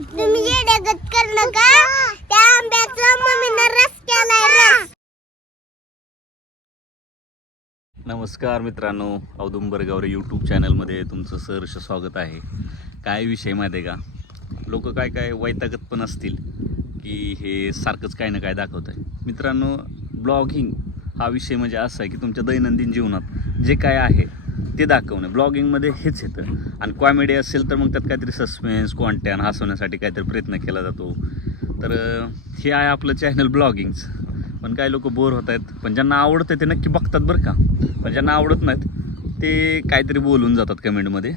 तुम्ही येड्यागत कर नका. त्या आंब्याचा मम्मीनं रस केलाय रस. नमस्कार मित्रांनो औदुंबर गावरे यूट्यूब चॅनलमध्ये तुमचं सहर्ष स्वागत आहे. काय विषय माहिती आहे का? लोक काय काय वैतागत पण असतील की हे सारखंच काय ना काय दाखवत आहे मित्रांनो ब्लॉगिंग हा विषय म्हणजे असा आहे की तुमच्या दैनंदिन जीवनात जे काय आहे ते दाखवणं. ब्लॉगिंगमध्ये हेच येतं. आणि कॉमेडी असेल तर मग त्यात काहीतरी सस्पेन्स कॉन्टॅन हसवण्यासाठी काहीतरी प्रयत्न केला जातो. तर हे आहे आपलं चॅनल ब्लॉगिंगचं पण काही लोक बोर होत आहेत. पण ज्यांना आवडतं ते नक्की बघतात बरं का. पण ज्यांना आवडत नाहीत ते काहीतरी बोलून जातात कमेंटमध्ये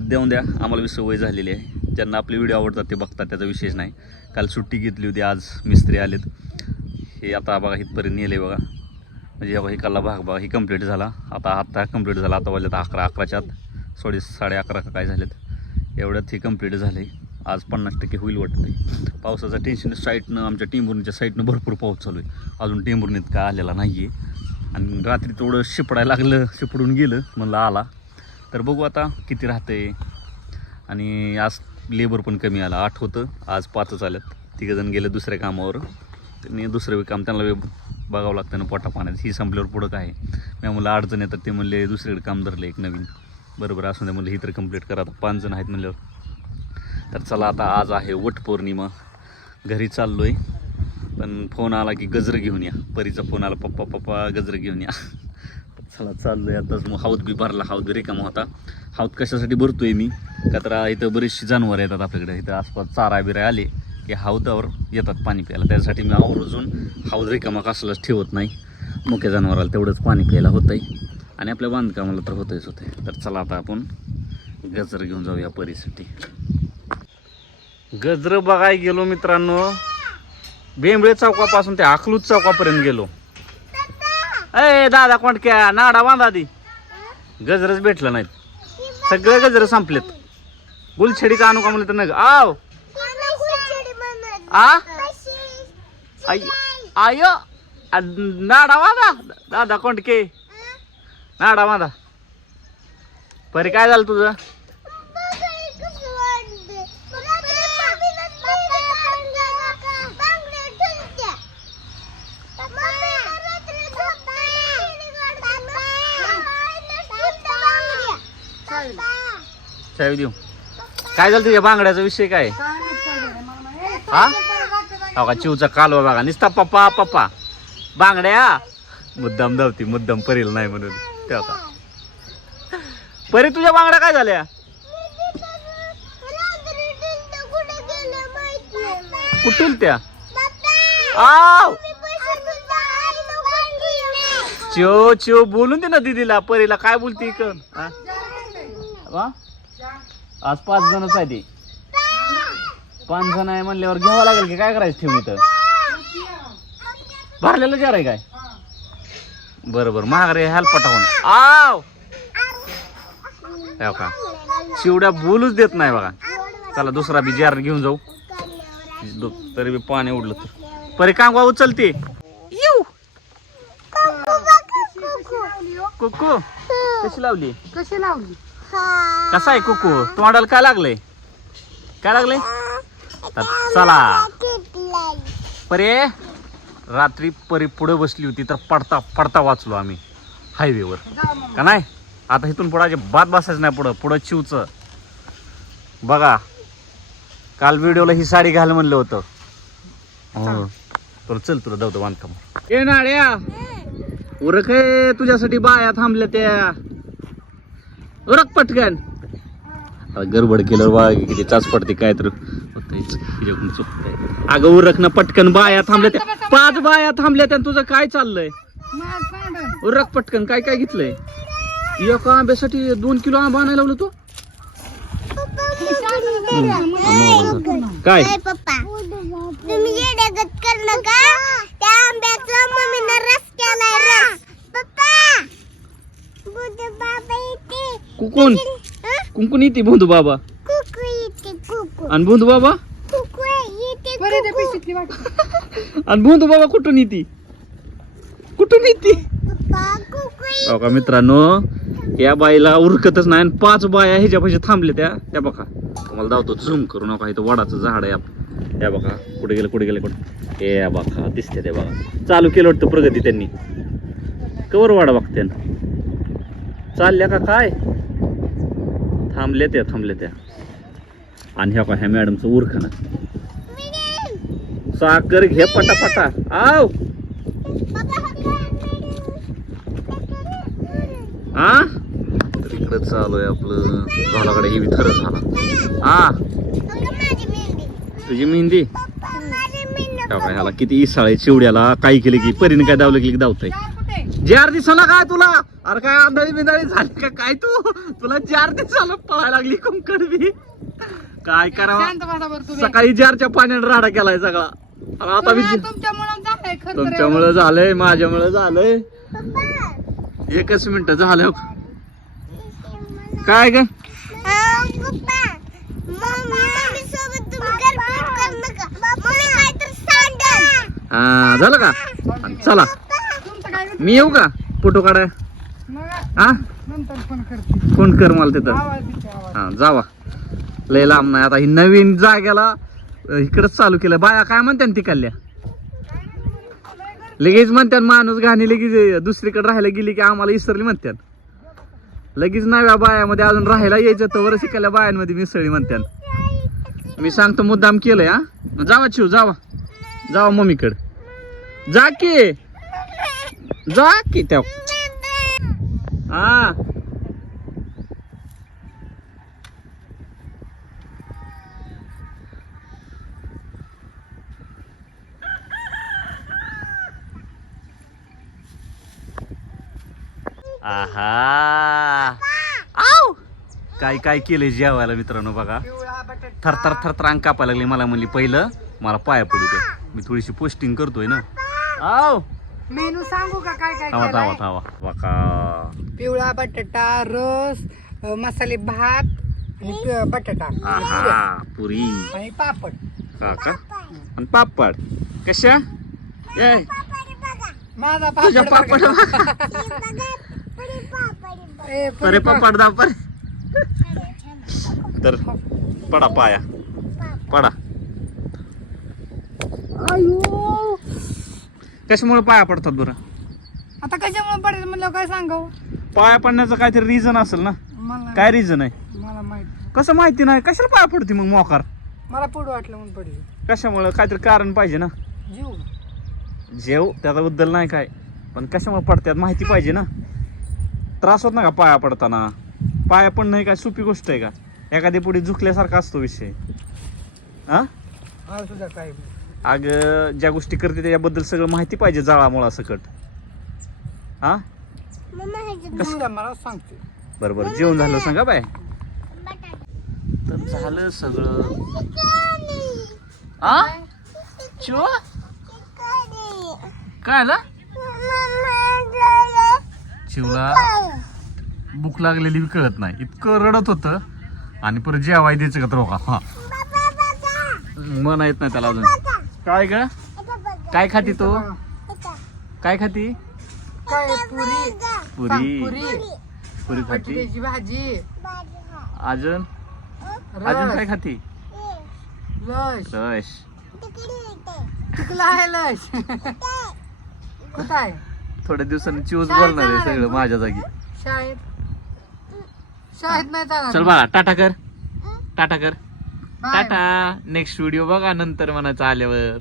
देऊन द्या. आम्हाला बी सवय झालेली आहे. ज्यांना आपले व्हिडिओ आवडतात ते बघतात. त्याचा विशेष नाही. काल सुट्टी घेतली होती. आज मिस्त्री आलेत. हे आता बघा इथपर्यंत नेले बघा. म्हणजे बघा ही कल्ला भाग बघा ही कंप्लीट झाला. आता आता कंप्लीट झाला आता वाजल्यात अकरा अकराच्या आत सोडे साडे अकरा का काय झालेत. एवढ्यात हे कंप्लीट झालं. आहे आज पन्नास टक्के होईल वाटतं पावसाचं टेन्शन साईडनं आमच्या टेंभुर्णीच्या साईडनं भरपूर पाऊस चालू आहे. अजून टेंभुर्णीत काय आलेला नाही आहे आणि रात्री थोडं शिपडायला लागलं शिपडून गेलं म्हणलं आला. तर बघू आता किती राहते आणि आज लेबर पण कमी आला. आठ होतं. आज पाचच आल्यात तिघंजण गेले दुसऱ्या कामावर. त्यांनी दुसरं काम त्यांना बघावं लागतं ना पोटा पाण्यात ही संपल्यावर पुढं काय? मी म्हणलं अडचण येतात ते म्हणले दुसरीकडे काम धरलं एक नवीन. बरोबर असं नाही म्हणलं ही तर कंप्लीट करा. आता पाच जण आहेत म्हणल्यावर. तर चला आता आज आहे वट पौर्णिमा. घरी चाललो आहे पण फोन आला की गजर घेऊन या. परीचा फोन आला पप्पा पप्पा गजर घेऊन या. चला चाललो आहे आताच मग हाऊत बी भरला हाऊत बी रिकामा होता. हाऊत कशासाठी भरतोय मी? का तर इथं बरीचशी जनावरं येतात आपल्याकडे. इथं आसपास चारा बिरा आले. की हौदावर येतात पाणी प्यायला. त्यासाठी मी आवर्जून हौद रिकामा कसलाच ठेवत नाही. मुख्य जनावराला तेवढंच पाणी प्यायला होतं आहे आणि आपल्या बांधकामाला तर होतंच होते. तर चला आता आपण गजर घेऊन जाऊया परीसाठी गजर बघाय गेलो मित्रांनो. बेंबळे चौकापासून ते अकलूज चौकापर्यंत गेलो. अय दादा कोणक्या नाडा बांधा दी गजरच भेटलं नाहीत. सगळे गजर संपलेत. गुलछडी का आणू का म्हणलं तर नग. आव! आ आई आय आ, नाडा बांधा दादा कोणके नाडा बांधा परी काय झालं तुझं चावी देऊ काय झालं तुझ्या बांगड्याचा विषय काय हा? हो का चिवचा कालवा बघा. निसता पप्पा पप्पा. बांगड्या. मुद्दाम धावती मुद्दाम परील नाही म्हणून. तेव्हा का परी तुझ्या बांगड्या काय झाल्या? कुठून त्या? आव! चिव चिव बोलून दे ना दीदीला. परीला काय बोलती कर आज पाच जणच आहे ती. पाच जण आहे म्हणल्यावर घ्यावं लागेल की काय करायचं ठेवून इथं? भरलेलं जार आहे काय? बरं बरं. महागारे ह्याल पटावून. आव! हो का शिवड्या बोलूच देत नाही बघा. चला दुसरा बी जार घेऊन जाऊ. तरी बी पाणी उडलं तर. परी कांगवा उचलते? येऊ. कुकू कशी लावली? कशी लावली? कसा आहे कुकू? तोंडाला काय लागलंय? काय लागलंय? तर चला. परे रात्री परी पुढे बसली होती तर पडता पडता वाचलो आम्ही हायवेवर. का नाही? आता इथून पुढं बाद बसायचं नाही पुढं पुढं चिवच. बघा काल व्हिडिओला ही साडी घाल म्हणलं होतं. हो. तर चल तुला जाऊ बांधकाम. ये नाड्या. उरक तुझ्यासाठी बाया थांबल्या त्या. उरक पटकन. गडबड केलं बा किती चाच पडते काय तर. अगं उरक ना पटकन बाया थांबल्या त्या पाच बाया थांबल्या त्या तुझं काय चाललंय? उरक पटकन काय काय घेतलंय? एका आंब्यासाठी दोन किलो आंबा आणायला लावलं तू? काय? पप्पा तुम्ही येड्यागत कर नका त्या आंब्याचा मम्मीनं रस केलाय रस. पप्पा बुद्ध बाबा येते. कुकून कुंकून येते बोंधू बाबा. आणि बोंधू बाबा? कुकू. येते बरे त्या आणि बाबा कुठून येते? कुठून येते? हो का मित्रांनो या बाईला उरकतच नाही आणि पाच बाया ह्याच्या पाशी थांबले त्या. त्या बघा. तुम्हाला दावतो झूम करू नका. इथं वडाचं झाड आहे आप- त्या बघा. कुठे गेलं कुठे गेलं कुठे? हे बघा दिसते ते बघा. चालू केलं वाटतं प्रगती त्यांनी. कवर वाडा बघते चालल्या का काय? थांबल्या त्या थांबल्या त्या. आणि ह्या ह्या मॅडमचं उरखणं. साखर घे पटापटा. आव! हा तर इकडं चालू आहे आपलं. झाडाकडे ही थर झाला. हा तुझी मेहंदी? काय ह्याला किती इसाळे चिवड्याला. काही केले की? परीने काय दावलं की दावतंय? चार दिवसाला काय तुला? अरे काय आंधळी बिंदाळी झाली का? काय तू? तुला चार दिवसाला पळायला लागली कुंकडबी काय करावं? शांत बसा बरं तुम्ही. सकाळी जारच्या पाण्याने राडा केलाय सगळा. आणि आता मी तुमच्यामुळे झालंय खरं तर. तुमच्यामुळे झालंय माझ्यामुळे झालंय. एकच मिनिट झालं. काय ग? हा झालं का? चला. तुमचं काय मी येऊ का? फोटो काढाय? मग हा? नंतर फोन करते. फोन कर मला तिथं. आवाज देते आवाज हा जावा. लय लांब नाही. आता ही नवीन जाग्याला इकडंच चालू केलं बाया काय म्हणतात तिकडल्या? लगेच म्हणतात माणूस घाणी लगेच दुसरीकडे राहायला गेली की आम्हाला इसरली म्हणतात लगेच नव्या बायामध्ये अजून राहायला यायचं तर शिकायला बायांमध्ये मिसळी म्हणतात मी सांगतो मुद्दाम केलंय हा. मग जावा चिव जावा. जावा मम्मीकडे. जा की. जा की त्या. हा. आहा. आव काय काय केलंय जेवायला मित्रांनो बघा? पिवळा बटाटा थर थर थर थर अंग कापायला लागली. मला म्हणली पहिलं मला पाया पडू द्या मी थोडीशी पोस्टिंग करतोय ना. आव मेनू सांगू का काय काय थावा थावा केलंय? थावा बका पिवळा बटाटा रस अ, मसाले भात आणि पि- बटाटा. आणि आहा पुरी. आणि पापड. हा का? आणि पापड. कशा? ये माझा तुझ्या पापड पापड पापड दापर तर पडा पाया. पडा. कशामुळे पाया पडतात बरं? आता कशामुळे पडेल म्हणलं काय सांगाव? पाया पडण्याचं काहीतरी रिझन असेल ना? मला काय रिझन आहे? मला माहीत कसं माहिती नाही? कशाला पाया पडते मग मोकार? मला पुढं वाटलं म्हणून पडेल. कशामुळं? काहीतरी कारण पाहिजे ना? जीव. जेव? त्याच्याबद्दल नाही काय. पण कशामुळे पडतात माहिती पाहिजे ना? त्रास होत ना का पाया पडताना? पाया पडणं ही काय सोपी गोष्ट आहे का? एखादी पुढे झुकल्यासारखा असतो विषय. हा? हा अग ज्या गोष्टी करते त्याच्याबद्दल सगळं माहिती पाहिजे जाळामुळा सकट हा? मला सांगते. बरं बरं जेवण झालं सांगा बाय. तर झालं सगळं. आ? काय आलं? चिवला भूक लागलेली बी कळत नाही. इतकं रडत होतं. आणि परत जेवाय द्यायचं का तर हा. मन येत नाही त्याला अजून. काय ग? काय खाती तो? काय खाती? पुरी? पुरी. पुरी. खाती? भाजी. अजून? अजून काय रस खाती टिकला आहे लस. कुठं आहे? थोड्या दिवसांनी चिवच शाळेत बोलणार आहे जाणार सगळं? माझ्या जागी. शाळेत. शाळेत नाही चल जाणार बघा टाटा कर. टाटा कर. बाय. टाटा. नेक्स्ट व्हिडिओ बघा नंतर म्हणायचं आल्यावर.